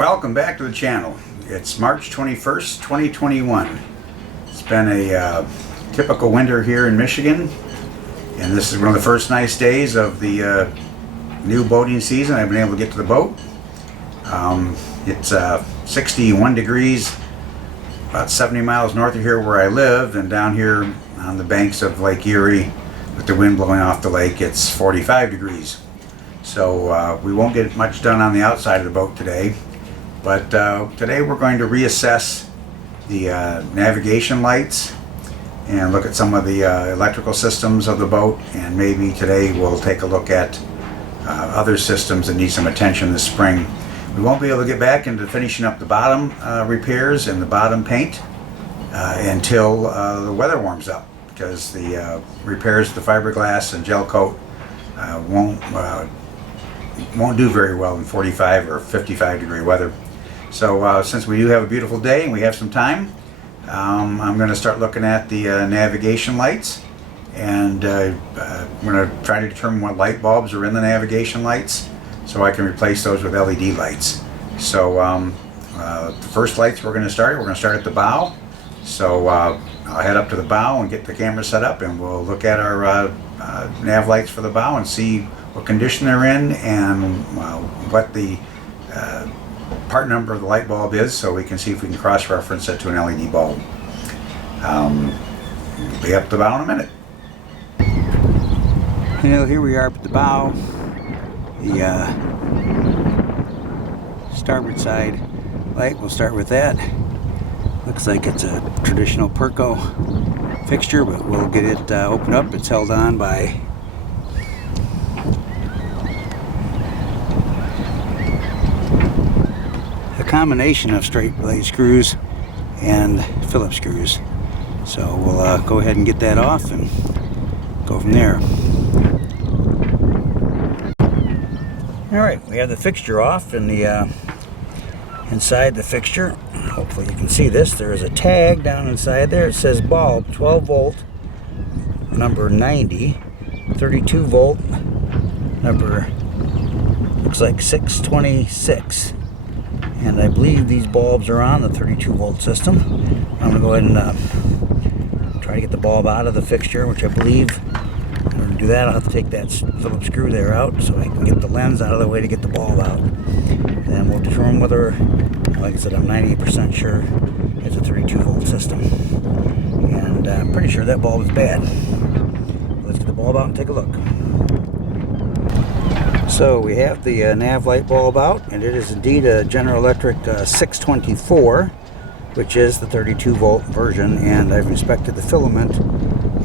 Welcome back to the channel. It's March 21st, 2021. It's been a typical winter here in Michigan, and this is one of the first nice days of the new boating season. I've been able to get to the boat. It's 61 degrees, about 70 miles north of here where I live, and down here on the banks of Lake Erie with the wind blowing off the lake, it's 45 degrees. So we won't get much done on the outside of the boat today. But today we're going to reassess the navigation lights and look at some of the electrical systems of the boat, and maybe today we'll take a look at other systems that need some attention this spring. We won't be able to get back into finishing up the bottom repairs and the bottom paint until the weather warms up, because the repairs to the fiberglass and gel coat won't do very well in 45 or 55 degree weather. So since we do have a beautiful day and we have some time, I'm going to start looking at the navigation lights, and I'm going to try to determine what light bulbs are in the navigation lights so I can replace those with LED lights. So the first lights we're going to start at the bow. So I'll head up to the bow and get the camera set up, and we'll look at our nav lights for the bow and see what condition they're in and what the part number of the light bulb is, so we can see if we can cross-reference it to an LED bulb. We'll be up the bow in a minute. Here we are up at the bow. The starboard side light, we'll start with that. Looks like it's a traditional Perco fixture, but we'll get it opened up. It's held on by combination of straight blade screws and Phillips screws. So we'll go ahead and get that off and go from there. Alright, we have the fixture off, and the inside the fixture, hopefully you can see this, there is a tag down inside there. It says bulb 12 volt number 90, 32 volt number looks like 626. And I believe these bulbs are on the 32 volt system. I'm going to go ahead and try to get the bulb out of the fixture, which I believe, in order to do that, I'll have to take that Phillips screw there out so I can get the lens out of the way to get the bulb out. Then we'll determine whether, like I said, I'm 98% sure it's a 32 volt system. And I'm pretty sure that bulb is bad. Let's get the bulb out and take a look. So we have the nav light bulb out, and it is indeed a General Electric 624, which is the 32 volt version, and I've inspected the filament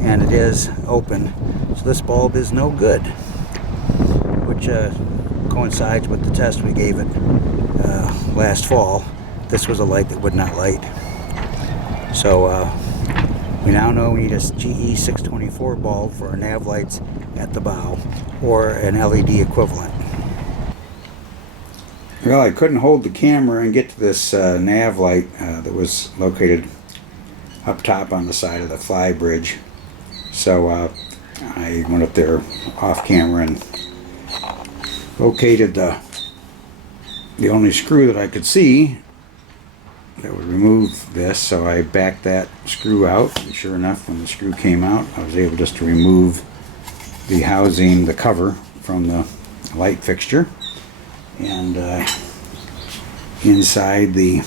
and it is open. So this bulb is no good, which coincides with the test we gave it last fall. This was a light that would not light. So we now know we need a GE 624 bulb for our nav lights at the bow, or an LED equivalent. Well, I couldn't hold the camera and get to this nav light that was located up top on the side of the fly bridge. So I went up there off camera and located the only screw that I could see that would remove this. So I backed that screw out, and sure enough, when the screw came out, I was able just to remove the housing, the cover, from the light fixture. And inside the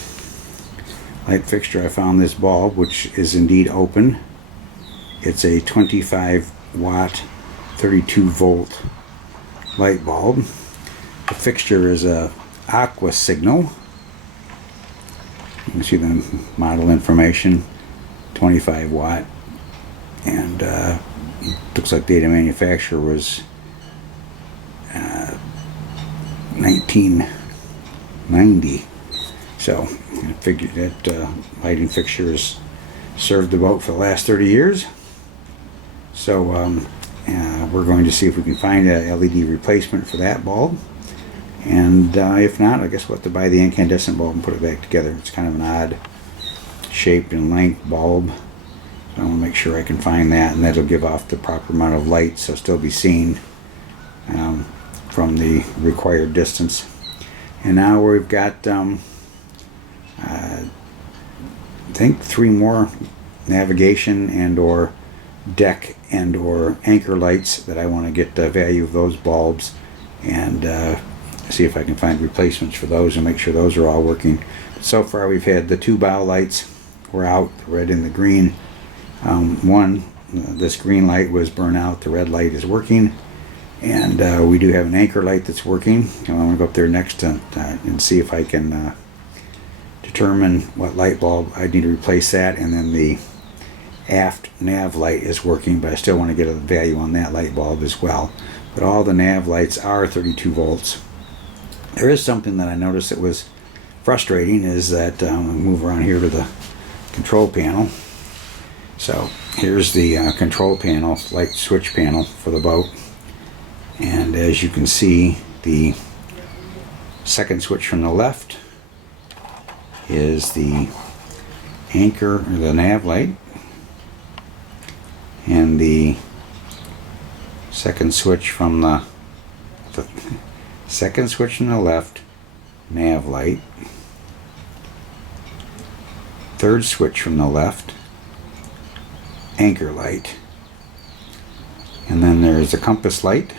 light fixture I found this bulb, which is indeed open. It's a 25 watt 32 volt light bulb. The fixture is a aqua signal. You can see the model information, 25 watt, and looks like data manufacturer was 1990. So I figured that lighting fixture has served the boat for the last 30 years. So we're going to see if we can find a LED replacement for that bulb. And if not, I guess we'll have to buy the incandescent bulb and put it back together. It's kind of an odd shape and length bulb. I want to make sure I can find that, and that'll give off the proper amount of light so still be seen from the required distance. And now we've got I think 3 more navigation and or deck and or anchor lights that I want to get the value of those bulbs and see if I can find replacements for those and make sure those are all working. So far we've had the 2 bow lights were out, the red and the green. This green light was burnt out, the red light is working, and we do have an anchor light that's working. And I'm going to go up there next and see if I can determine what light bulb I need to replace that, and then the aft nav light is working, but I still want to get a value on that light bulb as well. But all the nav lights are 32 volts. There is something that I noticed that was frustrating, is that I'll move around here to the control panel. So here's the control panel, light switch panel for the boat, and as you can see, the second switch from the left is the anchor or the nav light, and the second switch from the second switch from the left, nav light. Third switch from the left, anchor light. And then there's a compass light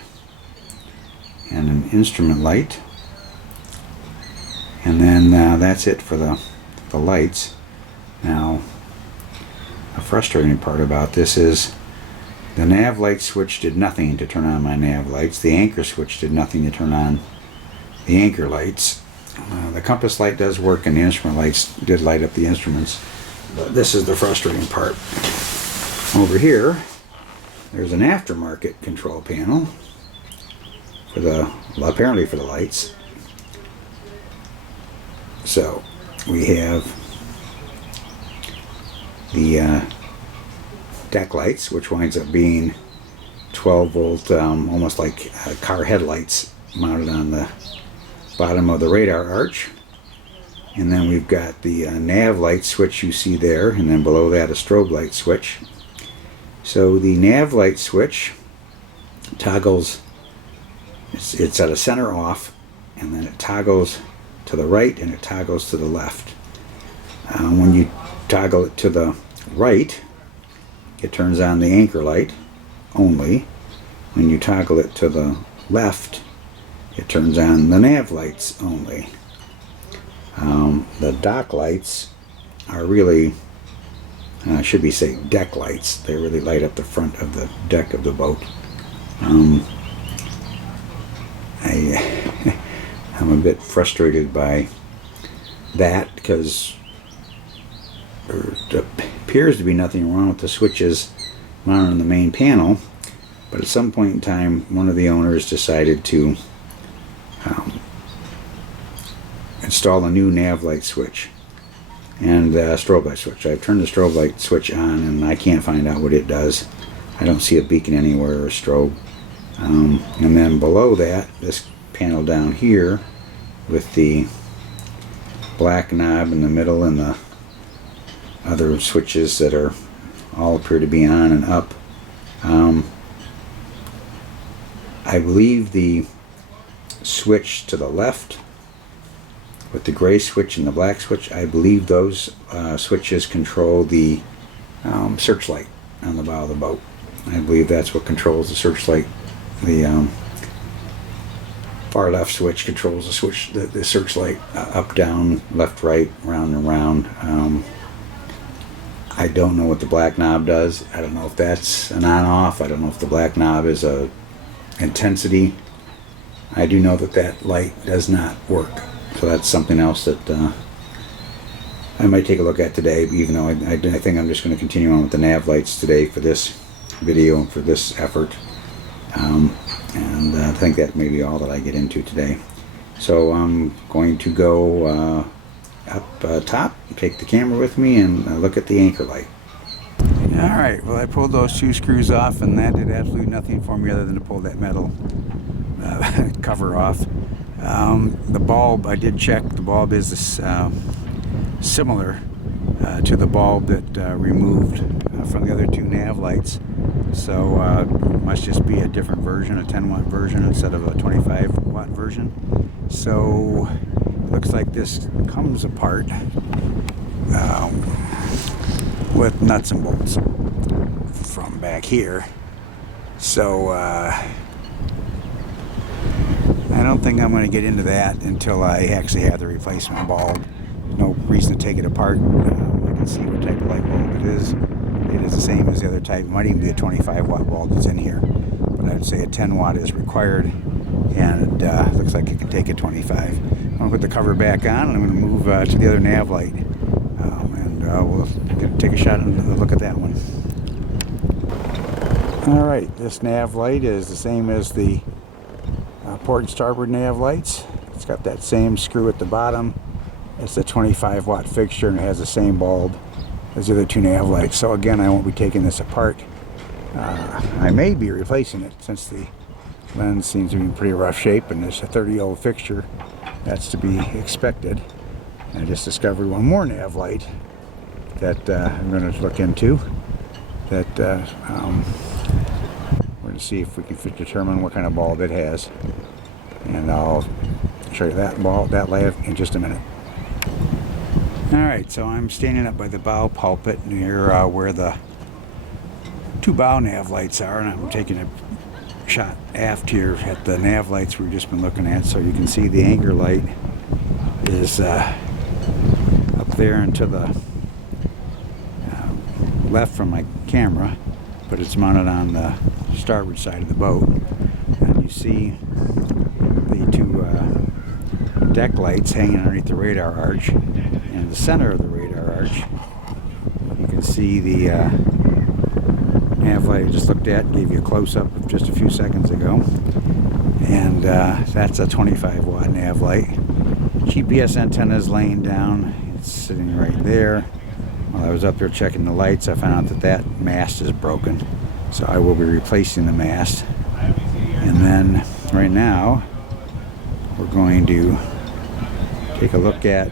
and an instrument light. And then that's it for the lights. Now, the frustrating part about this is the nav light switch did nothing to turn on my nav lights. The anchor switch did nothing to turn on the anchor lights. The compass light does work, and the instrument lights did light up the instruments. But this is the frustrating part. Over here, there's an aftermarket control panel for apparently for the lights. So we have the deck lights, which winds up being 12 volt, almost like car headlights mounted on the bottom of the radar arch. And then we've got the nav light switch you see there, and then below that a strobe light switch. So the nav light switch toggles, it's at a center off, and then it toggles to the right and it toggles to the left. When you toggle it to the right, it turns on the anchor light only. When you toggle it to the left, it turns on the nav lights only. The dock lights are really, should be say deck lights. They really light up the front of the deck of the boat. I'm a bit frustrated by that because there appears to be nothing wrong with the switches mounted on the main panel, but at some point in time one of the owners decided to install a new nav light switch and strobe light switch. I've turned the strobe light switch on and I can't find out what it does. I don't see a beacon anywhere or a strobe. And then below that, this panel down here with the black knob in the middle and the other switches that are all appear to be on and up. I believe the switch to the left with the gray switch and the black switch, I believe those switches control the searchlight on the bow of the boat. I believe that's what controls the searchlight. The far left switch controls the searchlight, up, down, left, right, round and round. I don't know what the black knob does. I don't know if that's an on-off. I don't know if the black knob is a intensity. I do know that that light does not work. So that's something else that I might take a look at today, even though I think I'm just going to continue on with the nav lights today for this video and for this effort. And I think that may be all that I get into today. So I'm going to go up top, take the camera with me, and look at the anchor light. Alright, well I pulled those 2 screws off, and that did absolutely nothing for me other than to pull that metal cover off. The bulb, I did check, the bulb is similar to the bulb that removed from the other 2 nav lights. So must just be a different version, a 10 watt version instead of a 25 watt version. So looks like this comes apart with nuts and bolts from back here. So I don't think I'm going to get into that until I actually have the replacement bulb. No reason to take it apart. I can see what type of light bulb it is. It is the same as the other type. It might even be a 25 watt bulb that's in here, but I'd say a 10 watt is required, and it looks like it can take a 25. I'm going to put the cover back on, and I'm going to move to the other nav light, and we'll take a shot and look at that one. Alright, this nav light is the same as the port and starboard nav lights. It's got that same screw at the bottom. It's a 25 watt fixture, and it has the same bulb as the other two nav lights. So again, I won't be taking this apart. I may be replacing it since the lens seems to be in pretty rough shape, and it's a 30-year-old fixture. That's to be expected. And I just discovered one more nav light that I'm going to look into. That we're going to see if we can determine what kind of bulb it has, and I'll show you that light in just a minute. Alright, so I'm standing up by the bow pulpit near where the two bow nav lights are, and I'm taking a shot aft here at the nav lights we've just been looking at. So you can see the anchor light is up there and to the left from my camera, but it's mounted on the starboard side of the boat. And you see the two deck lights hanging underneath the radar arch. In the center of the radar arch, you can see the nav light I just looked at, gave you a close-up just a few seconds ago. And that's a 25 watt nav light. GPS antenna is laying down. It's sitting right there. While I was up there checking the lights, I found out that that mast is broken. So I will be replacing the mast. And then right now, we're going to take a look at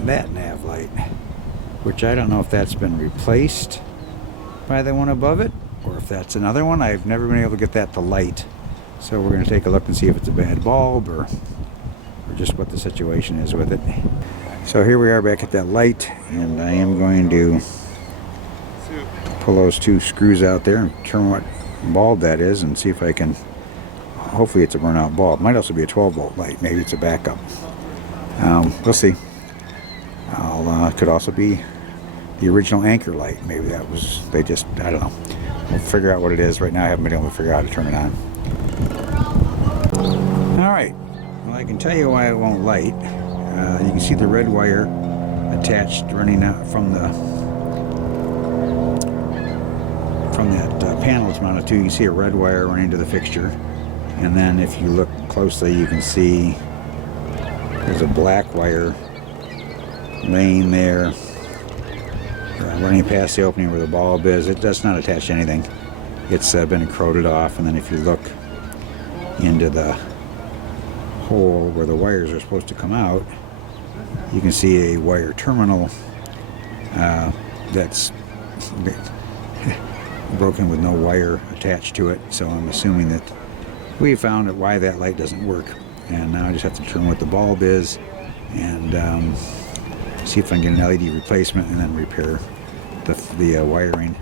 that nav light, which I don't know if that's been replaced by the one above it or if that's another one. I've never been able to get that to light. So we're going to take a look and see if it's a bad bulb or just what the situation is with it. So here we are back at that light, and I am going to pull those two screws out there and determine what bulb that is and see if I can, hopefully it's a burnout bulb. Might also be a 12 volt light, maybe it's a backup. We'll see. Could also be the original anchor light. Maybe that was, I don't know. We'll figure out what it is. Right now I haven't been able to figure out how to turn it on. Alright, well, I can tell you why it won't light. You can see the red wire attached running out from that panel it's mounted to. You can see a red wire running to the fixture, and then if you look closely you can see there's a black wire laying there running past the opening where the bulb is. It does not attach to anything. It's been corroded off, and then if you look into the hole where the wires are supposed to come out, you can see a wire terminal that's broken with no wire attached to it. So I'm assuming that we found out why that light doesn't work, and now I just have to determine what the bulb is and see if I can get an LED replacement and then repair the wiring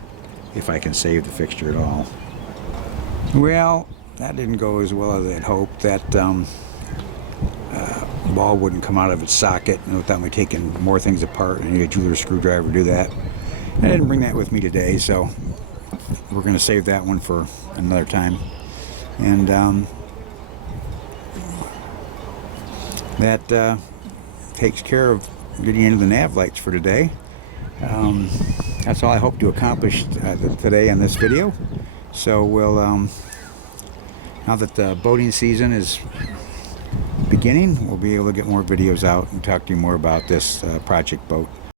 if I can save the fixture at all. Well, that didn't go as well as I'd hoped. That bulb wouldn't come out of its socket without me taking more things apart. I need a jeweler's screwdriver to do that. I didn't bring that with me today, so we're going to save that one for another time. And that takes care of getting into the nav lights for today. That's all I hope to accomplish today in this video. So we'll, now that the boating season is beginning, we'll be able to get more videos out and talk to you more about this project boat.